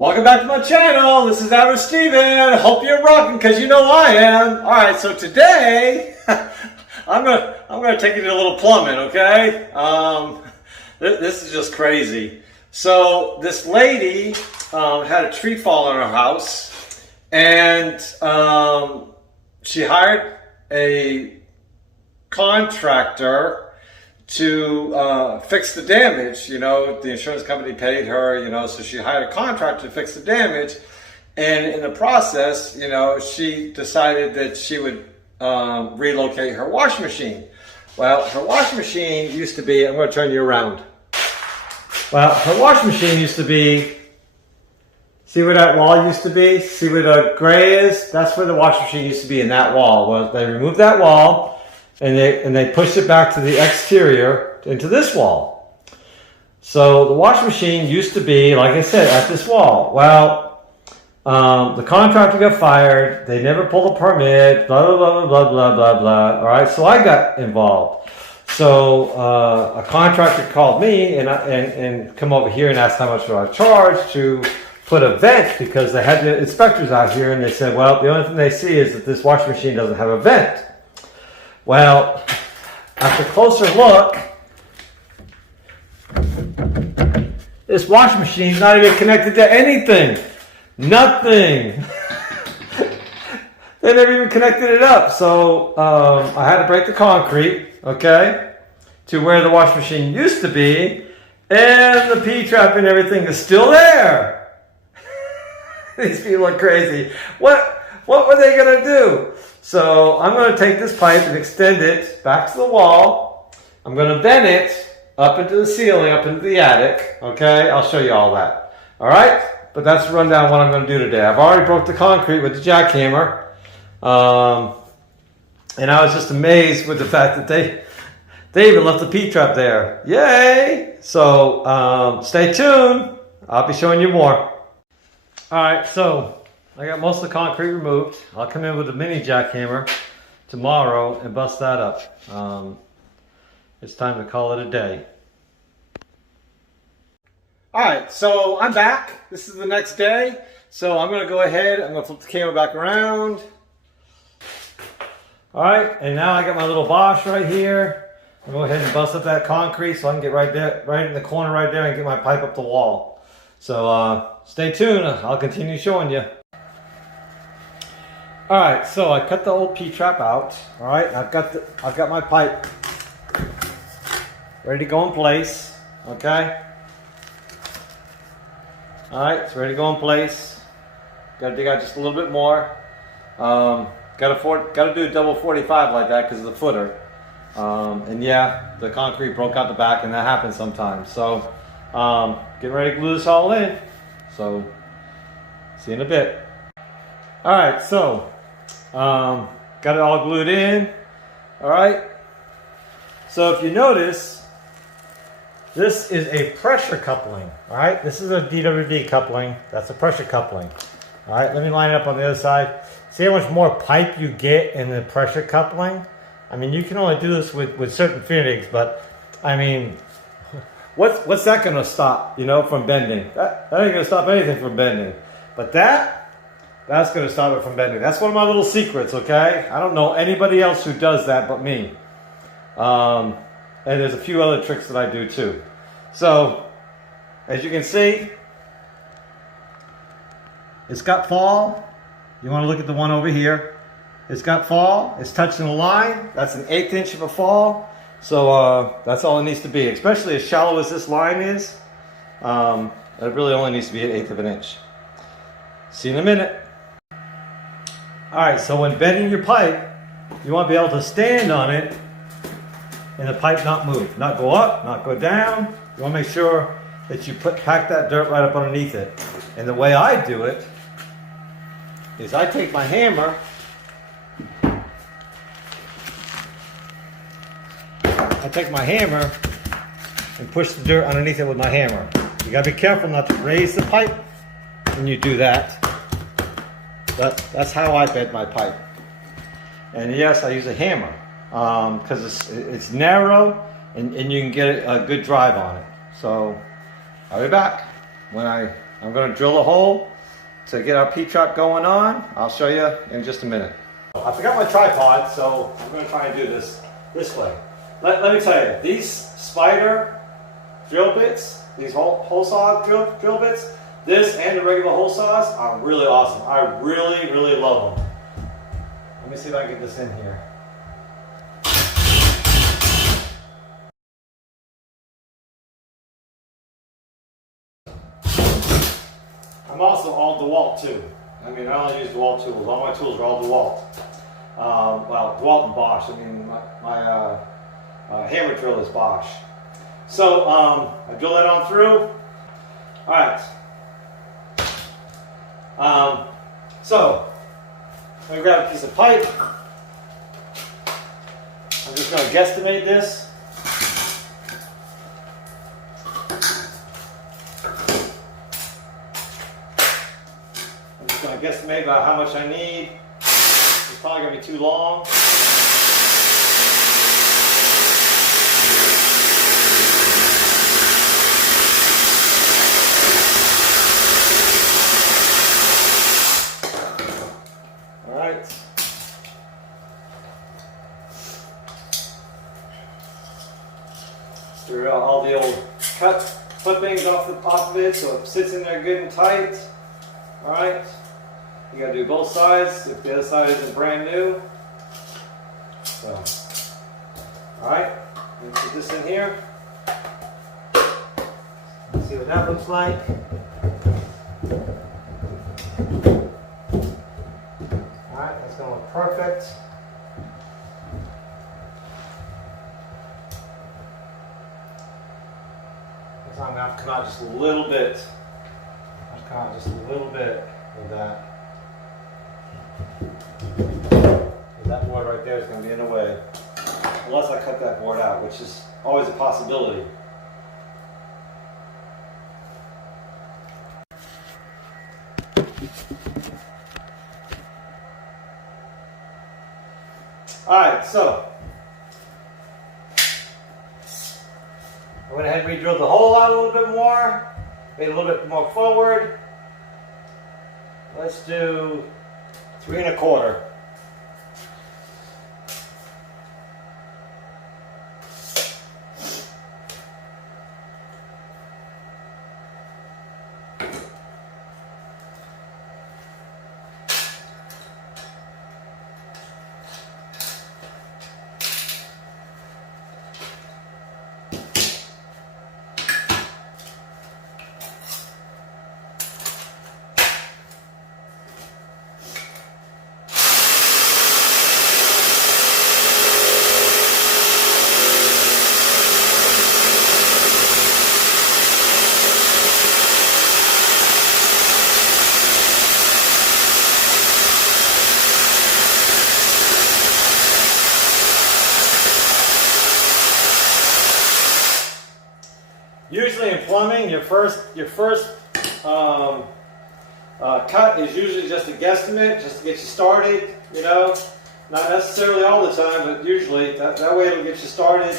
Welcome back to my channel. This is Outer Steven. Hope you're rocking because you know I am. All right, so today I'm gonna take you to a little plumbing. Okay, this is just crazy. So this lady had a tree fall in her house, and she hired a contractor to fix the damage. You know, the insurance company paid her, you know, so she hired a contractor to fix the damage. And in the process, you know, she decided that she would relocate her washing machine. Well, her washing machine used to be, I'm going to turn you around. Well, her washing machine used to be, see where that wall used to be? See where the gray is? That's where the washing machine used to be, in that wall. Well, they removed that wall, and they pushed it back to the exterior into this wall. So the washing machine used to be, like I said, at this wall. Well, the contractor got fired. They never pulled a permit. Blah blah blah blah blah blah blah. All right, so I got involved. So a contractor called me and come over here and asked how much would I charge to put a vent, because they had the inspectors out here, and they said, well, the only thing they see is that this washing machine doesn't have a vent. Well, after a closer look, this washing machine is not even connected to anything. Nothing. They never even connected it up. So I had to break the concrete, okay, to where the washing machine used to be, and the P-trap and everything is still there. These people are crazy. What were they going to do? So I'm going to take this pipe and extend it back to the wall. I'm going to vent it up into the ceiling, up into the attic. Okay, I'll show you all that. All right, but that's a rundown of what I'm going to do today. I've already broke the concrete with the jackhammer. And I was just amazed with the fact that they even left the P-trap there. Yay! So stay tuned. I'll be showing you more. All right, so I got most of the concrete removed. I'll come in with a mini jackhammer tomorrow and bust that up. It's time to call it a day. All right, so I'm back. This is the next day. So I'm going to go ahead. I'm going to flip the camera back around. All right, and now I got my little Bosch right here. I'm going to go ahead and bust up that concrete so I can get right there, right in the corner right there, and get my pipe up the wall. So stay tuned. I'll continue showing you. All right, so I cut the old P-trap out. All right, I've got my pipe ready to go in place. Okay. All right, it's ready to go in place. Got to dig out just a little bit more. Got to do a double 45 like that because of the footer. And yeah, the concrete broke out the back, and that happens sometimes. So getting ready to glue this all in. So see you in a bit. All right, so got it all glued in. All right. So if you notice, this is a pressure coupling. All right, this is a DWD coupling. That's a pressure coupling. All right, let me line it up on the other side. See how much more pipe you get in the pressure coupling? I mean, you can only do this with certain fittings, but I mean, what's that going to stop, you know, from bending? That ain't going to stop anything from bending. But that's going to stop it from bending. That's one of my little secrets, okay? I don't know anybody else who does that but me. And there's a few other tricks that I do too. So, as you can see, it's got fall. You want to look at the one over here. It's got fall. It's touching the line. That's an 1/8 inch of a fall. So that's all it needs to be. Especially as shallow as this line is, it really only needs to be 1/8 of an inch. See you in a minute. All right, so when bending your pipe, you want to be able to stand on it and the pipe not move. Not go up, not go down. You want to make sure that you pack that dirt right up underneath it. And the way I do it is I take my hammer, and push the dirt underneath it with my hammer. You gotta be careful not to raise the pipe when you do that. That's how I bend my pipe. And yes, I use a hammer because it's narrow and you can get a good drive on it. So I'll be back when I I'm going to drill a hole to get our P-trap going on. I'll show you in just a minute. I forgot my tripod, so I'm going to try and do this way. Let me tell you, these spider drill bits, these hole saw drill bits, this and the regular hole saws are really awesome. I really, really love them. Let me see if I can get this in here. I'm also all DeWalt too. I mean, I only use DeWalt tools. All my tools are all DeWalt. Well, DeWalt and Bosch. I mean, my hammer drill is Bosch. So I drill that on through. All right. So I'm gonna grab a piece of pipe. I'm just gonna guesstimate this. I'm just gonna guesstimate about how much I need. It's probably gonna be too long. Threw out all the old cut clippings off of it so it sits in there good and tight. Alright, you gotta do both sides if the other side isn't brand new. So, alright, let's put this in here. Let's see what that looks like. Alright, that's gonna look perfect. I'm going to have to come out just a little bit. I'll come out just a little bit with that. That board right there is going to be in the way. Unless I cut that board out, which is always a possibility. Alright, so I went ahead and re-drilled the hole out a little bit more, made it a little bit more forward. Let's do 3 1/4. Usually in plumbing, your first cut is usually just a guesstimate, just to get you started, you know. Not necessarily all the time, but usually that way it'll get you started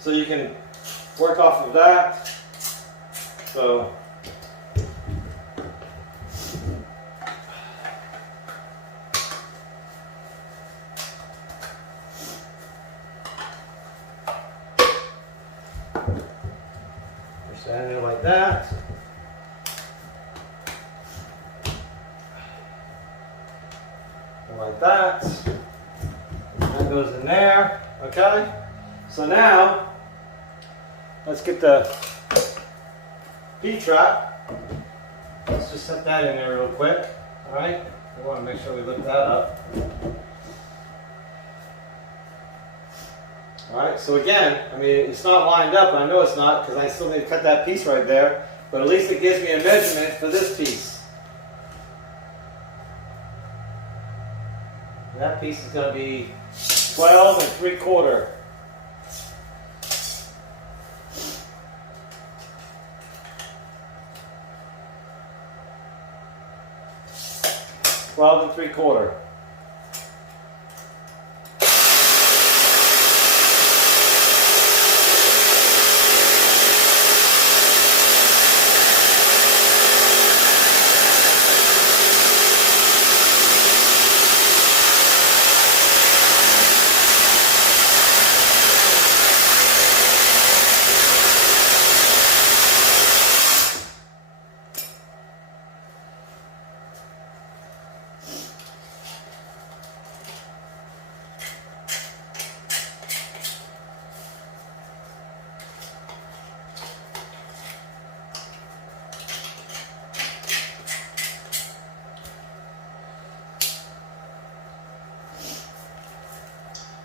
so you can work off of that. So stand there like that. And like that. And that goes in there. Okay? So now, let's get the P-trap. Let's just set that in there real quick. Alright? We want to make sure we lift that up. Alright, so again, I mean, it's not lined up, and I know it's not because I still need to cut that piece right there, but at least it gives me a measurement for this piece. And that piece is going to be 12 3/4. $12 3/4.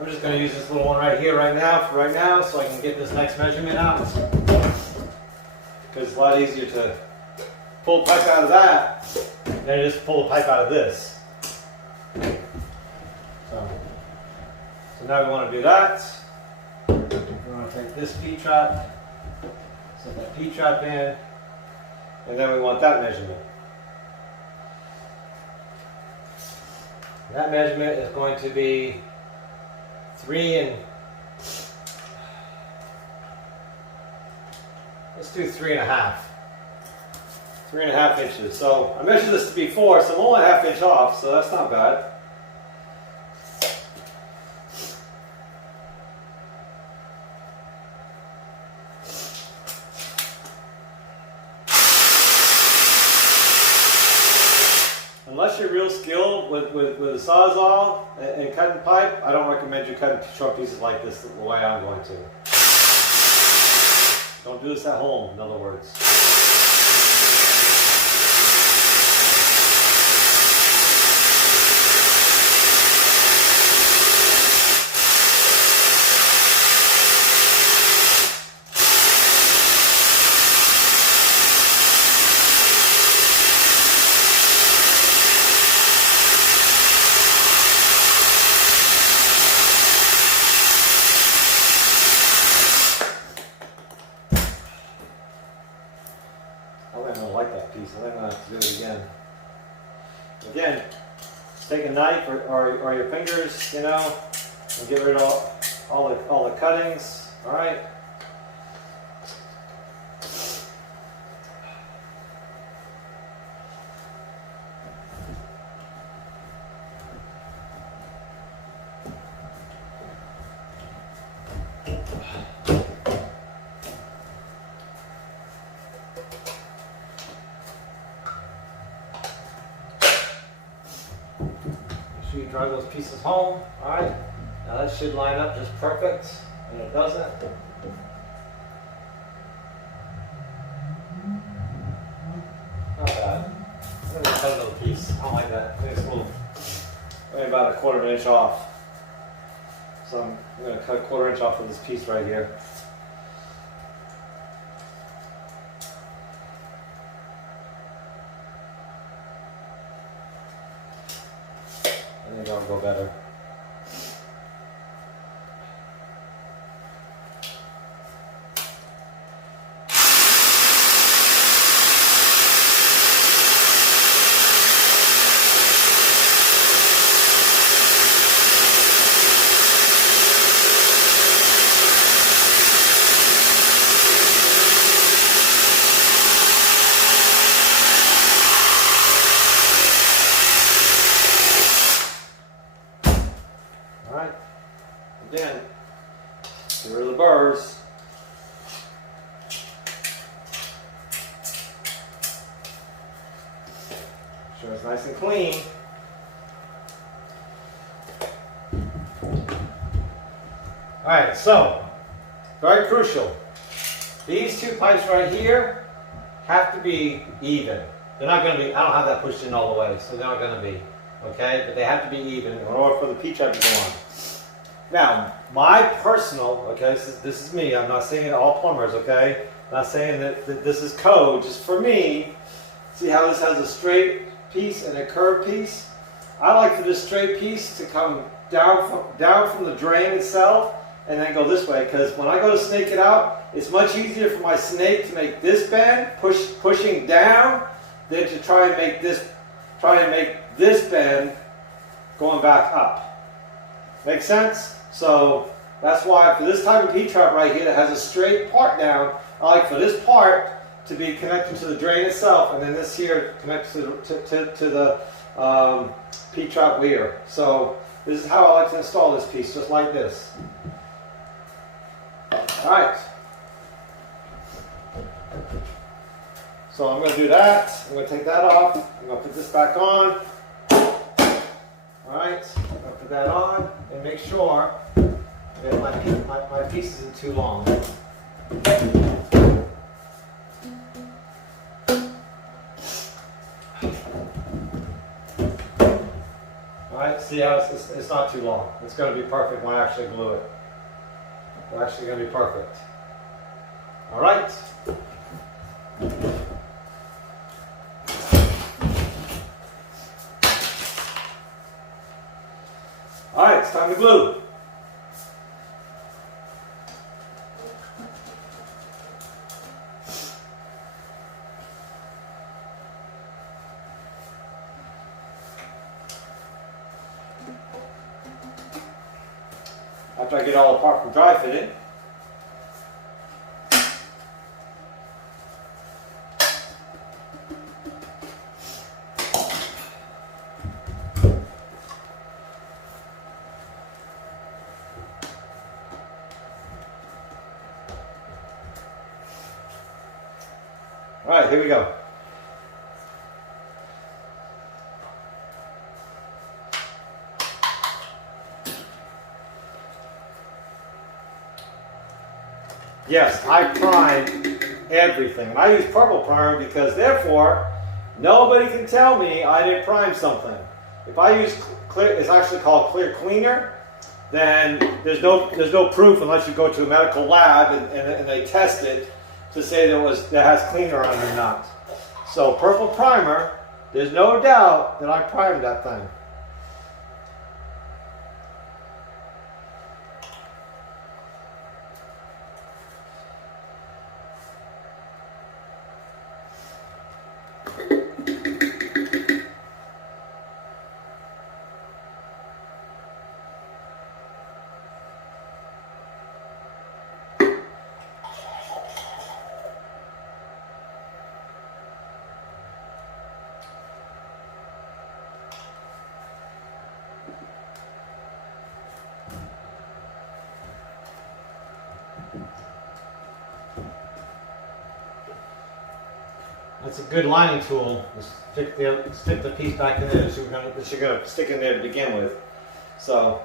I'm just going to use this little one right here right now so I can get this next measurement out. Because it's a lot easier to pull a pipe out of that than it is to pull a pipe out of this. So now we want to do that. We want to take this P-trap, set that P-trap in, and then we want that measurement. That measurement is going to be 3.5. 3.5 inches. So I measured this to be 4, so I'm only a half inch off, so that's not bad. Unless you're real skilled with a sawzall and cutting pipe, I don't recommend you cutting short pieces like this the way I'm going to. Don't do this at home, in other words. I don't like that piece. I think I'm going to have to do it again. Again, just take a knife or your fingers, you know, and get rid of all the cuttings. All right. You drive those pieces home. All right, now that should line up just perfect, and it doesn't. Not bad. I'm going to cut another piece. I don't like that. I think it's a little, maybe about 1/4 inch off. So I'm going to cut 1/4 inch off of this piece right here. I think that'll go better. Alright, again, get rid of the burrs. Sure it's nice and clean. Alright, so, very crucial. These two pipes right here have to be even. They're not going to be, I don't have that pushed in all the way, so they're not going to be. Okay, but they have to be even in order for the P-trap to go on. Now, my personal, okay, this is me. I'm not saying it all plumbers, okay? I'm not saying that this is code. Just for me, see how this has a straight piece and a curved piece? I like for this straight piece to come down from the drain itself and then go this way, because when I go to snake it out, it's much easier for my snake to make this bend, pushing down, than to try and make this bend going back up. Make sense? So that's why for this type of P-trap right here that has a straight part down, I like for this part to be connected to the drain itself, and then this here connects to the P-trap weir. So this is how I like to install this piece, just like this. All right. So I'm going to do that. I'm going to take that off. I'm going to put this back on. Alright, I'm going to put that on and make sure that my piece isn't too long. Alright, see how it's not too long. It's going to be perfect when I actually glue it. It's actually going to be perfect. Alright. Alright, it's time to glue. After I get all apart from dry fitting, all right, here we go. Yes, I prime everything. And I use purple primer because therefore, nobody can tell me I didn't prime something. If I use clear, it's actually called clear cleaner, then there's no proof unless you go to a medical lab and they test it to say that has cleaner on it or not. So purple primer, there's no doubt that I primed that thing. That's a good lining tool. Stick the piece back in there that you're going to stick in there to begin with. So,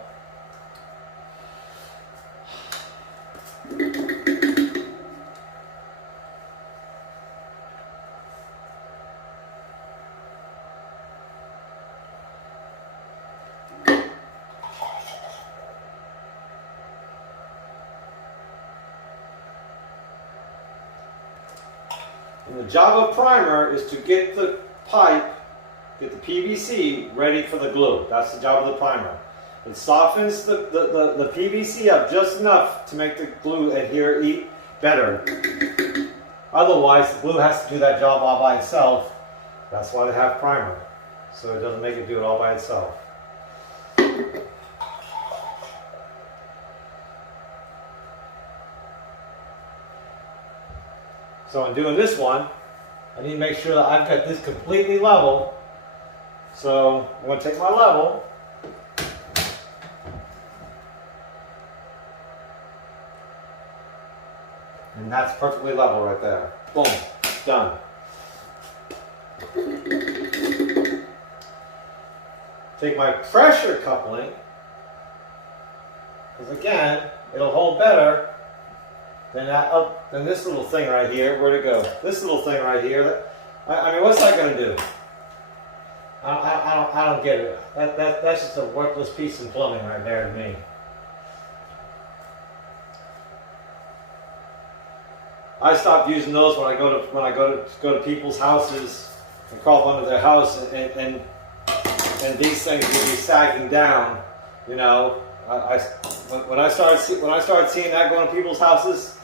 and the job of primer is to get the pipe, get the PVC ready for the glue. That's the job of the primer. It softens the PVC up just enough to make the glue adhere better. Otherwise, the glue has to do that job all by itself. That's why they have primer. So it doesn't make it do it all by itself. So in doing this one, I need to make sure that I've got this completely level. So I'm going to take my level. And that's perfectly level right there. Boom, done. Take my pressure coupling, because again, it'll hold better than this little thing right here. Where'd it go? This little thing right here. I mean, what's that going to do? I don't get it. That's just a worthless piece of plumbing right there to me. I stopped using those when I go to people's houses and crawl up under their house, and these things will be sagging down. You know, when I started seeing that going to people's houses,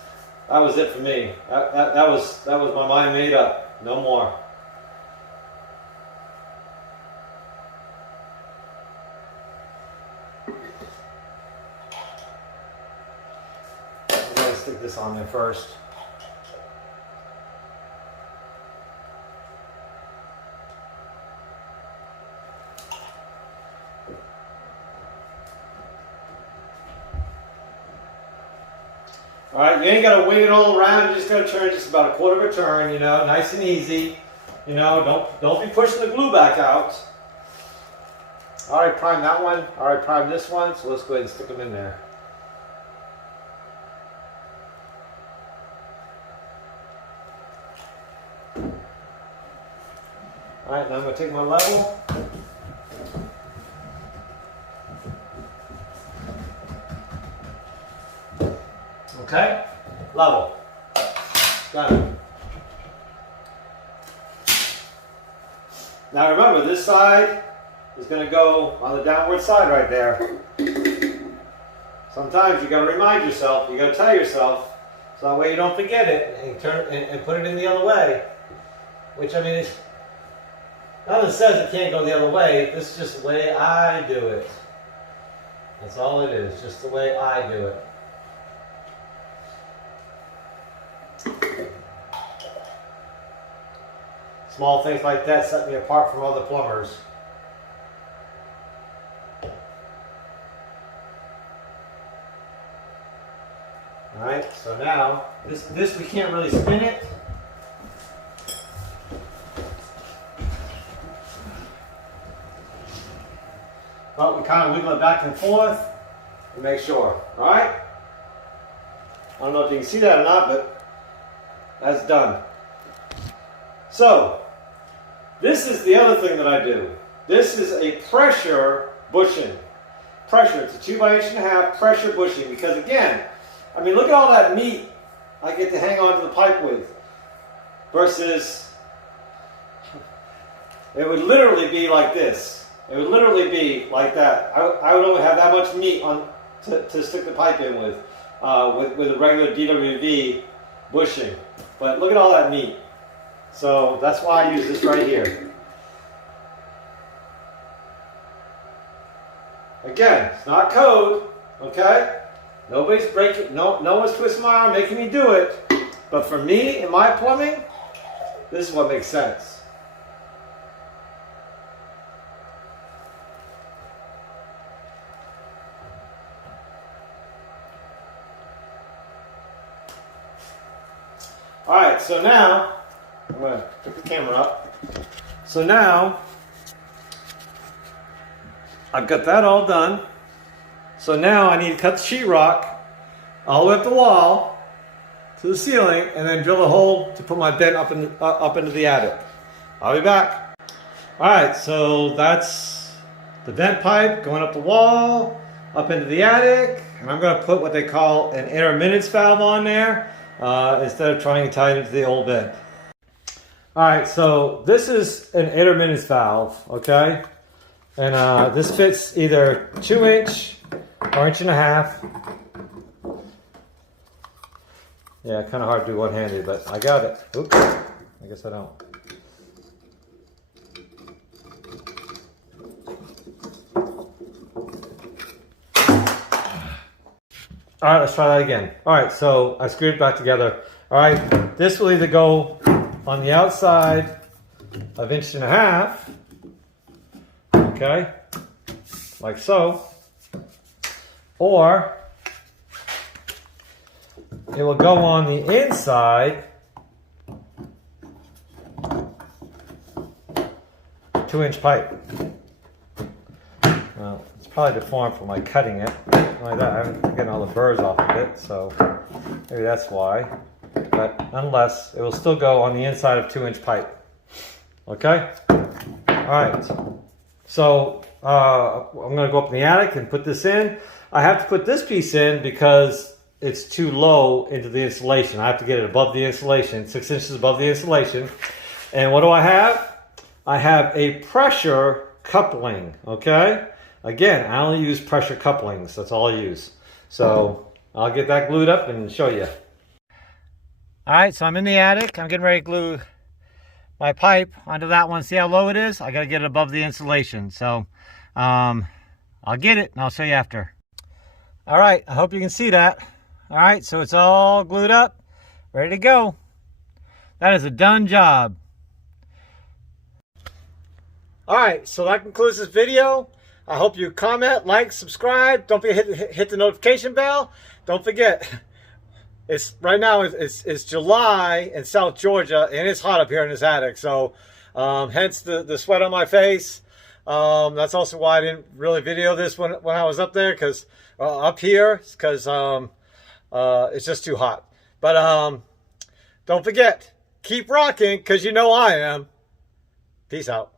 that was it for me. That was my mind made up. No more. I'm going to stick this on there first. All right, you ain't got to wing it all around. You just got to turn just about a quarter of a turn, you know, nice and easy. You know, don't be pushing the glue back out. All right, prime that one. All right, prime this one. So let's go ahead and stick them in there. All right, now I'm going to take my level. Okay? Level. Done. Now remember, this side is going to go on the downward side right there. Sometimes you got to remind yourself, you got to tell yourself, so that way you don't forget it and turn and put it in the other way. Which, I mean, nothing says it can't go the other way. This is just the way I do it. That's all it is, just the way I do it. Small things like that set me apart from other plumbers. Alright, so now, this we can't really spin it. But we kind of wiggle it back and forth to make sure. Alright? I don't know if you can see that or not, but that's done. So, this is the other thing that I do. This is a pressure bushing. Pressure, it's a 2x1.5 pressure bushing, because again, I mean, look at all that meat I get to hang onto the pipe with, versus it would literally be like this. It would literally be like that. I would only have that much meat on to stick the pipe in with a regular DWV bushing. But look at all that meat. So that's why I use this right here. Again, it's not code, okay? Nobody's breaking, no one's twisting my arm making me do it. But for me and my plumbing, this is what makes sense. Alright, so now, I'm going to pick the camera up. So now, I've got that all done. So now I need to cut the sheetrock all the way up the wall to the ceiling, and then drill a hole to put my vent up into the attic. I'll be back. Alright, so that's the vent pipe going up the wall, up into the attic, and I'm going to put what they call an intermittence valve on there instead of trying to tie it into the old vent. Alright, so this is an intermittence valve, okay? And this fits either 2-inch or 1.5 inch. Yeah, kind of hard to do one-handed, but I got it. Oops, I guess I don't. All right, let's try that again. All right, so I screwed it back together. All right, this will either go on the outside of 1.5 inch, okay, like so, or it will go on the inside 2-inch pipe. Well, it's probably deformed from my cutting it. Like that, I haven't getting all the burrs off of it, so maybe that's why. But nonetheless, it will still go on the inside of 2-inch pipe. Okay? Alright. So I'm going to go up in the attic and put this in. I have to put this piece in because it's too low into the insulation. I have to get it above the insulation, 6 inches above the insulation. And what do I have? I have a pressure coupling, okay? Again, I only use pressure couplings. That's all I use. So I'll get that glued up and show you. All right, so I'm in the attic. I'm getting ready to glue my pipe onto that one. See how low it is? I got to get it above the insulation. So I'll get it and I'll show you after. All right, I hope you can see that. All right, so it's all glued up, ready to go. That is a done job. All right, so that concludes this video. I hope you comment, like, subscribe. Don't forget to hit the notification bell. Don't forget, it's right now it's July in South Georgia, and it's hot up here in this attic. So hence the sweat on my face. That's also why I didn't really video this when I was up there, because up here, because it's just too hot. But don't forget, keep rocking, because you know I am. Peace out.